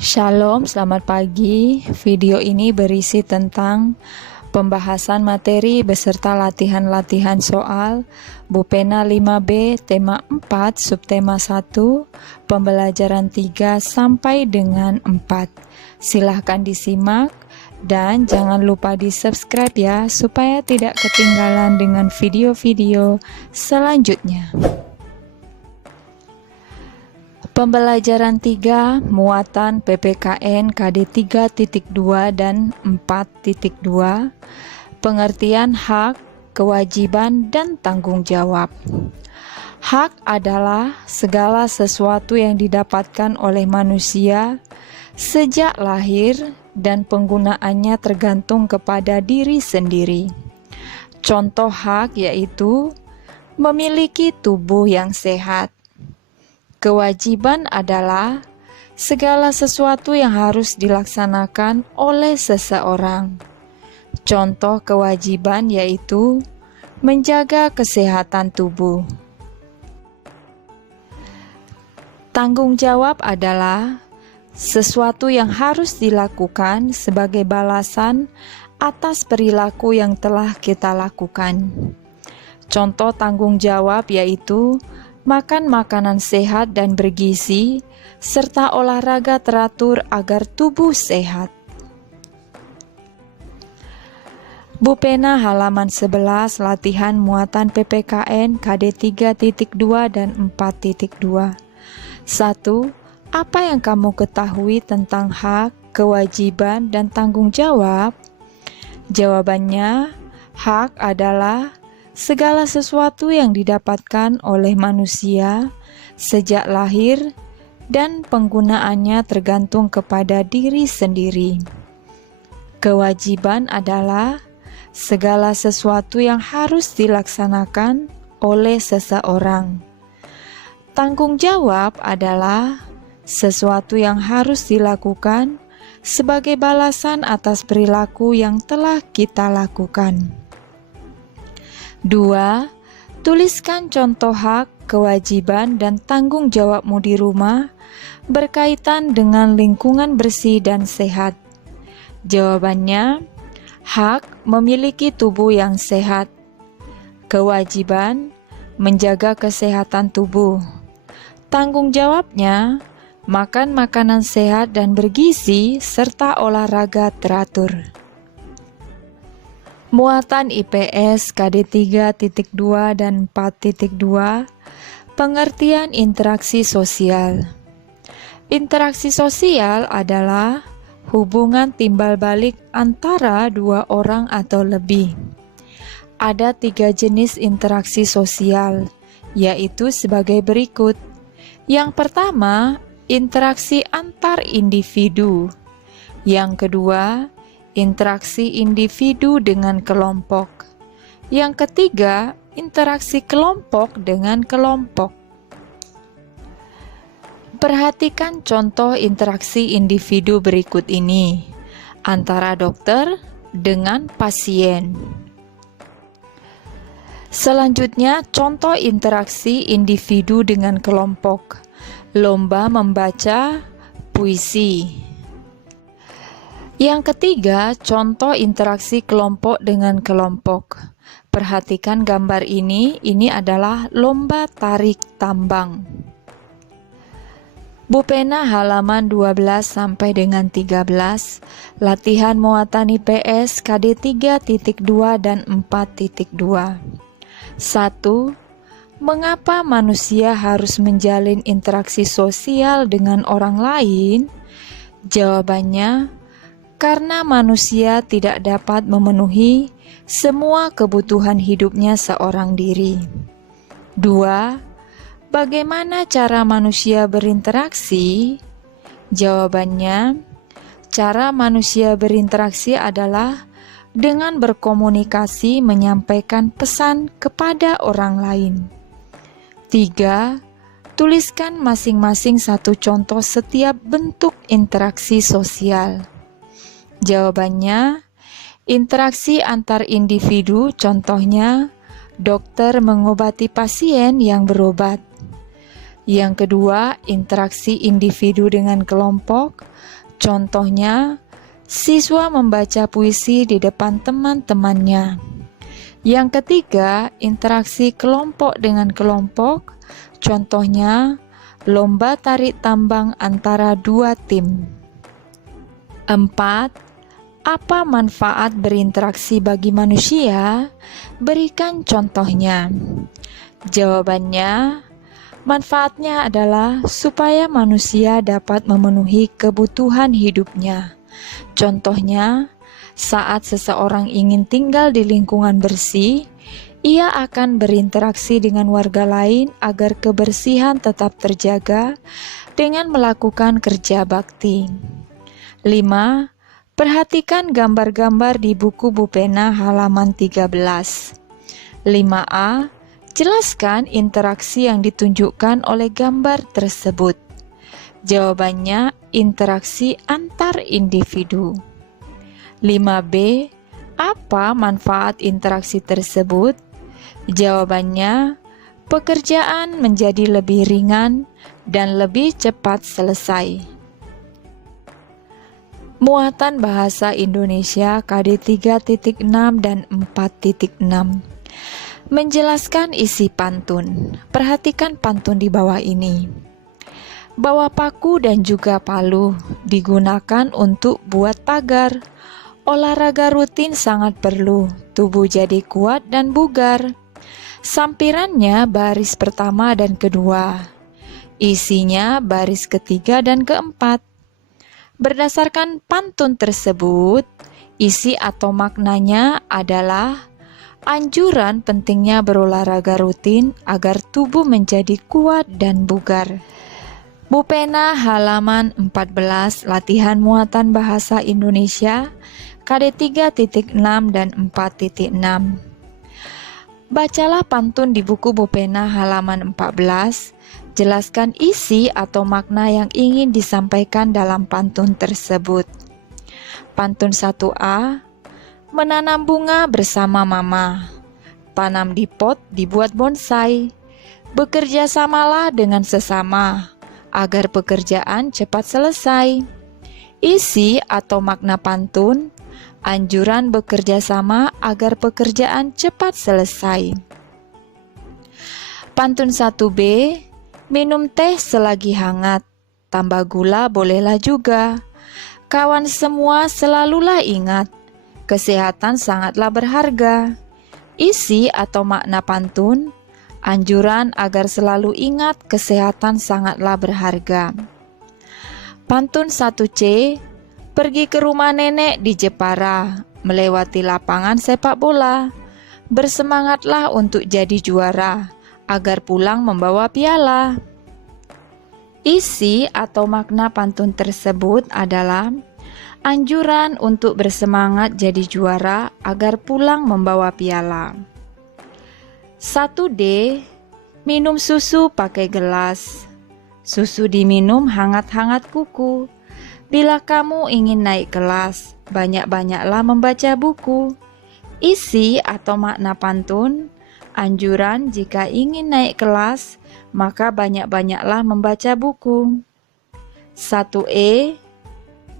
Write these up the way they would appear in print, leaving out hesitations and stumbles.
Shalom, selamat pagi. Video ini berisi tentang pembahasan materi beserta latihan-latihan soal Bupena 5B tema 4 subtema 1 pembelajaran 3 sampai dengan 4. Silahkan disimak dan jangan lupa di subscribe ya supaya tidak ketinggalan dengan video-video selanjutnya. Pembelajaran 3 muatan PPKN KD 3.2 dan 4.2 pengertian hak, kewajiban, dan tanggung jawab. Hak adalah segala sesuatu yang didapatkan oleh manusia sejak lahir dan penggunaannya tergantung kepada diri sendiri. Contoh hak yaitu memiliki tubuh yang sehat. Kewajiban adalah segala sesuatu yang harus dilaksanakan oleh seseorang. Contoh kewajiban yaitu menjaga kesehatan tubuh. Tanggung jawab adalah sesuatu yang harus dilakukan sebagai balasan atas perilaku yang telah kita lakukan. Contoh tanggung jawab yaitu makan makanan sehat dan bergizi, serta olahraga teratur agar tubuh sehat. Bupena halaman 11 latihan muatan PPKN KD 3.2 dan 4.2. 1. Apa yang kamu ketahui tentang hak, kewajiban, dan tanggung jawab? Jawabannya, hak adalah segala sesuatu yang didapatkan oleh manusia sejak lahir dan penggunaannya tergantung kepada diri sendiri. Kewajiban adalah segala sesuatu yang harus dilaksanakan oleh seseorang. Tanggung jawab adalah sesuatu yang harus dilakukan sebagai balasan atas perilaku yang telah kita lakukan. 2. Tuliskan contoh hak, kewajiban, dan tanggung jawabmu di rumah berkaitan dengan lingkungan bersih dan sehat. Jawabannya, hak memiliki tubuh yang sehat. Kewajiban, menjaga kesehatan tubuh. Tanggung jawabnya, makan makanan sehat dan bergizi serta olahraga teratur. Muatan IPS KD 3.2 dan 4.2 pengertian interaksi sosial. Interaksi sosial adalah hubungan timbal balik antara dua orang atau lebih. Ada 3 jenis interaksi sosial, yaitu sebagai berikut. Yang pertama, interaksi antar individu. Yang kedua, interaksi individu dengan kelompok. Yang ketiga, interaksi kelompok dengan kelompok. Perhatikan contoh interaksi individu berikut ini antara dokter dengan pasien. Selanjutnya, contoh interaksi individu dengan kelompok. Lomba membaca puisi. Yang ketiga, contoh interaksi kelompok dengan kelompok. Perhatikan gambar ini adalah lomba tarik tambang. Bupena halaman 12 sampai dengan 13, latihan muatan IPS KD 3.2 dan 4.2. 1. Mengapa manusia harus menjalin interaksi sosial dengan orang lain? Jawabannya, karena manusia tidak dapat memenuhi semua kebutuhan hidupnya seorang diri. 2. Bagaimana cara manusia berinteraksi? Jawabannya, cara manusia berinteraksi adalah dengan berkomunikasi menyampaikan pesan kepada orang lain. 3. Tuliskan masing-masing satu contoh setiap bentuk interaksi sosial. Jawabannya, interaksi antar individu, contohnya dokter mengobati pasien yang berobat. Yang kedua, interaksi individu dengan kelompok. Contohnya, siswa membaca puisi di depan teman-temannya. Yang ketiga, interaksi kelompok dengan kelompok. Contohnya, lomba tarik tambang antara dua tim. 4. Apa manfaat berinteraksi bagi manusia? Berikan contohnya. Jawabannya, manfaatnya adalah supaya manusia dapat memenuhi kebutuhan hidupnya. Contohnya, saat seseorang ingin tinggal di lingkungan bersih, ia akan berinteraksi dengan warga lain agar kebersihan tetap terjaga dengan melakukan kerja bakti. 5. Perhatikan gambar-gambar di buku Bu Pena halaman 13. 5A. Jelaskan interaksi yang ditunjukkan oleh gambar tersebut. Jawabannya, interaksi antar individu. 5B. Apa manfaat interaksi tersebut? Jawabannya, pekerjaan menjadi lebih ringan dan lebih cepat selesai. Muatan bahasa Indonesia KD 3.6 dan 4.6. Menjelaskan isi pantun. Perhatikan pantun di bawah ini. Bawa paku dan juga palu digunakan untuk buat pagar. Olahraga rutin sangat perlu, tubuh jadi kuat dan bugar. Sampirannya baris pertama dan kedua. Isinya baris ketiga dan keempat. Berdasarkan pantun tersebut, isi atau maknanya adalah anjuran pentingnya berolahraga rutin agar tubuh menjadi kuat dan bugar. Bu Pena halaman 14, latihan muatan bahasa Indonesia, KD 3.6 dan 4.6. Bacalah pantun di buku Bu Pena halaman 14. Jelaskan isi atau makna yang ingin disampaikan dalam pantun tersebut. Pantun 1A. Menanam bunga bersama mama. Tanam di pot dibuat bonsai. Bekerja samalah dengan sesama agar pekerjaan cepat selesai. Isi atau makna pantun, anjuran bekerja sama agar pekerjaan cepat selesai. Pantun 1B, minum teh selagi hangat, tambah gula bolehlah juga. Kawan semua selalulah ingat, kesehatan sangatlah berharga. Isi atau makna pantun, anjuran agar selalu ingat kesehatan sangatlah berharga. Pantun 1C, pergi ke rumah nenek di Jepara, melewati lapangan sepak bola. Bersemangatlah untuk jadi juara, agar pulang membawa piala. Isi atau makna pantun tersebut adalah anjuran untuk bersemangat jadi juara agar pulang membawa piala. 1D, minum susu pakai gelas. Susu diminum hangat-hangat kuku. Bila kamu ingin naik kelas, banyak-banyaklah membaca buku. Isi atau makna pantun, anjuran jika ingin naik kelas, maka banyak-banyaklah membaca buku. 1E,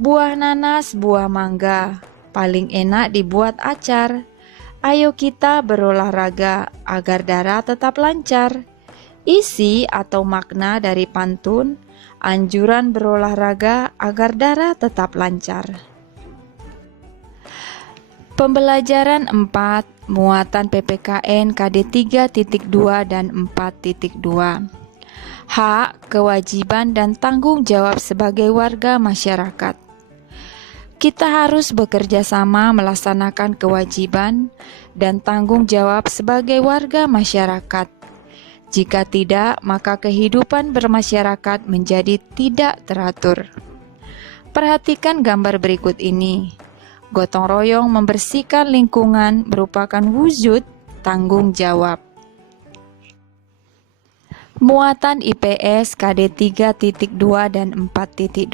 buah nanas, buah mangga, paling enak dibuat acar. Ayo kita berolahraga agar darah tetap lancar. Isi atau makna dari pantun, anjuran berolahraga agar darah tetap lancar. Pembelajaran 4, muatan PPKN KD 3.2 dan 4.2. Hak, kewajiban, dan tanggung jawab sebagai warga masyarakat. Kita harus bekerja sama melaksanakan kewajiban dan tanggung jawab sebagai warga masyarakat. Jika tidak, maka kehidupan bermasyarakat menjadi tidak teratur. Perhatikan gambar berikut ini. Gotong royong membersihkan lingkungan merupakan wujud tanggung jawab. Muatan IPS KD 3.2 dan 4.2,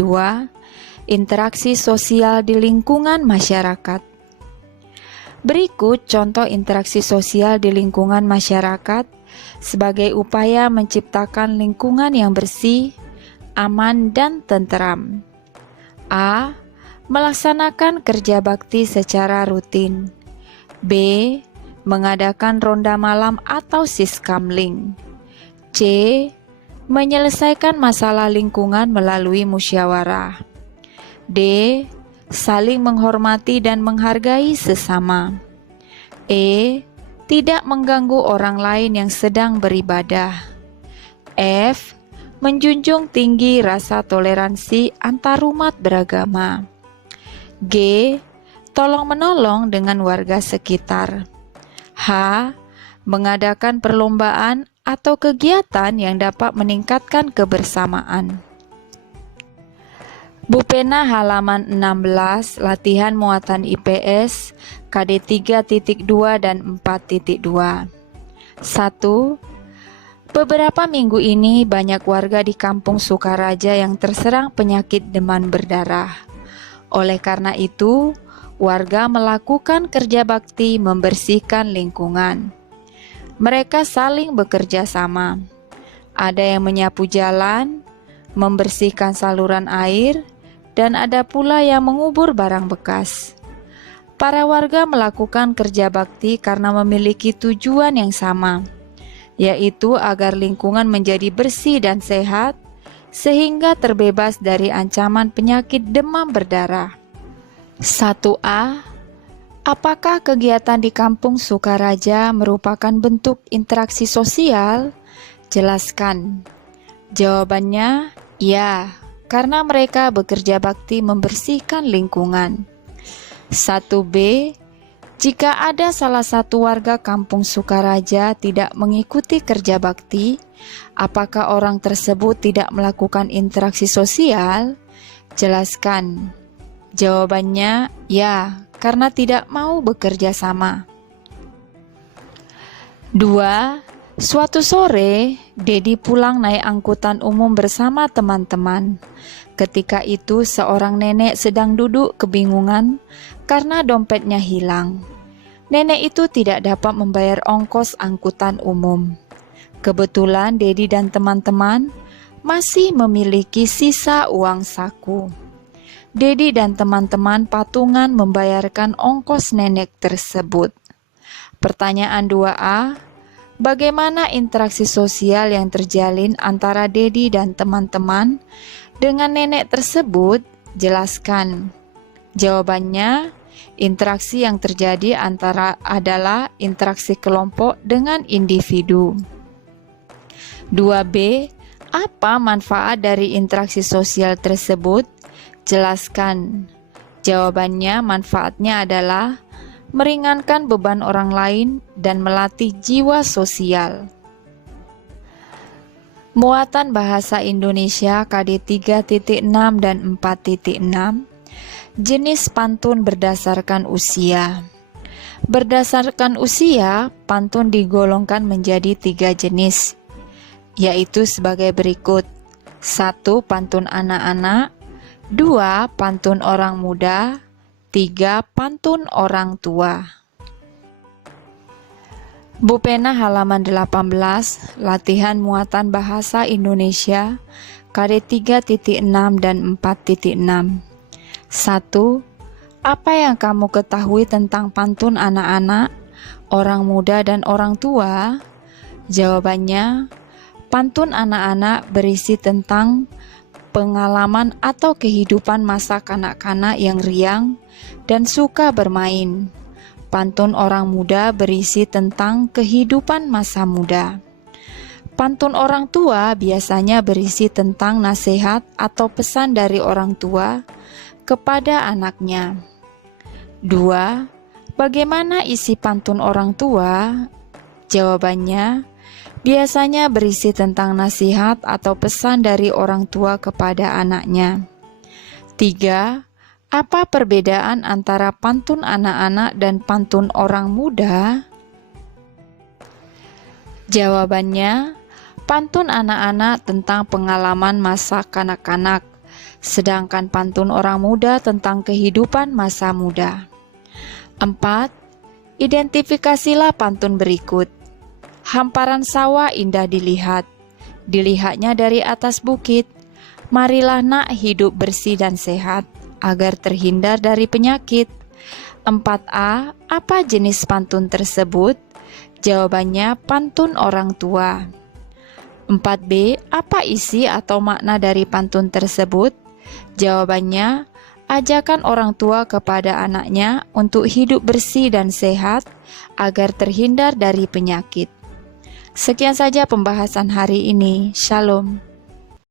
interaksi sosial di lingkungan masyarakat. Berikut contoh interaksi sosial di lingkungan masyarakat sebagai upaya menciptakan lingkungan yang bersih, aman, dan tenteram. A. Melaksanakan kerja bakti secara rutin. B. Mengadakan ronda malam atau siskamling. C. Menyelesaikan masalah lingkungan melalui musyawarah. D. Saling menghormati dan menghargai sesama. E. Tidak mengganggu orang lain yang sedang beribadah. F. Menjunjung tinggi rasa toleransi antarumat beragama. G. Tolong-menolong dengan warga sekitar. H. Mengadakan perlombaan atau kegiatan yang dapat meningkatkan kebersamaan. Bupena halaman 16, latihan muatan IPS, KD 3.2 dan 4.2. 1. Beberapa minggu ini banyak warga di Kampung Sukaraja yang terserang penyakit demam berdarah. Oleh karena itu, warga melakukan kerja bakti membersihkan lingkungan. Mereka saling bekerja sama. Ada yang menyapu jalan, membersihkan saluran air, dan ada pula yang mengubur barang bekas. Para warga melakukan kerja bakti karena memiliki tujuan yang sama, yaitu agar lingkungan menjadi bersih dan sehat, sehingga terbebas dari ancaman penyakit demam berdarah. 1A. Apakah kegiatan di Kampung Sukaraja merupakan bentuk interaksi sosial? Jelaskan. Jawabannya, ya, karena mereka bekerja bakti membersihkan lingkungan. 1B. Jika ada salah satu warga Kampung Sukaraja tidak mengikuti kerja bakti, apakah orang tersebut tidak melakukan interaksi sosial? Jelaskan. Jawabannya, ya, karena tidak mau bekerja sama. 2. Suatu sore, Dedi pulang naik angkutan umum bersama teman-teman. Ketika itu, seorang nenek sedang duduk kebingungan karena dompetnya hilang. Nenek itu tidak dapat membayar ongkos angkutan umum. Kebetulan Dedi dan teman-teman masih memiliki sisa uang saku. Dedi dan teman-teman patungan membayarkan ongkos nenek tersebut. Pertanyaan 2A, bagaimana interaksi sosial yang terjalin antara Dedi dan teman-teman dengan nenek tersebut? Jelaskan. Jawabannya, interaksi yang terjadi adalah interaksi kelompok dengan individu. 2B, apa manfaat dari interaksi sosial tersebut? Jelaskan. Jawabannya, manfaatnya adalah meringankan beban orang lain dan melatih jiwa sosial. Muatan bahasa Indonesia KD 3.6 dan 4.6. Jenis pantun berdasarkan usia. Berdasarkan usia, pantun digolongkan menjadi 3 jenis, yaitu sebagai berikut. 1. Pantun anak-anak. 2. Pantun orang muda. 3. Pantun orang tua. Bupena halaman 18, latihan muatan bahasa Indonesia, KD 3.6 dan 4.6. 1. Apa yang kamu ketahui tentang pantun anak-anak, orang muda, dan orang tua? Jawabannya, pantun anak-anak berisi tentang pengalaman atau kehidupan masa kanak-kanak yang riang dan suka bermain. Pantun orang muda berisi tentang kehidupan masa muda. Pantun orang tua biasanya berisi tentang nasihat atau pesan dari orang tua kepada anaknya. 2. Bagaimana isi pantun orang tua? Jawabannya, biasanya berisi tentang nasihat atau pesan dari orang tua kepada anaknya. 3. Apa perbedaan antara pantun anak-anak dan pantun orang muda? Jawabannya, pantun anak-anak tentang pengalaman masa kanak-kanak, sedangkan pantun orang muda tentang kehidupan masa muda. 4. Identifikasilah pantun berikut. Hamparan sawah indah dilihat, dilihatnya dari atas bukit. Marilah nak hidup bersih dan sehat, agar terhindar dari penyakit. 4A, apa jenis pantun tersebut? Jawabannya pantun orang tua. 4B, apa isi atau makna dari pantun tersebut? Jawabannya, ajakan orang tua kepada anaknya untuk hidup bersih dan sehat agar terhindar dari penyakit. Sekian saja pembahasan hari ini. Shalom.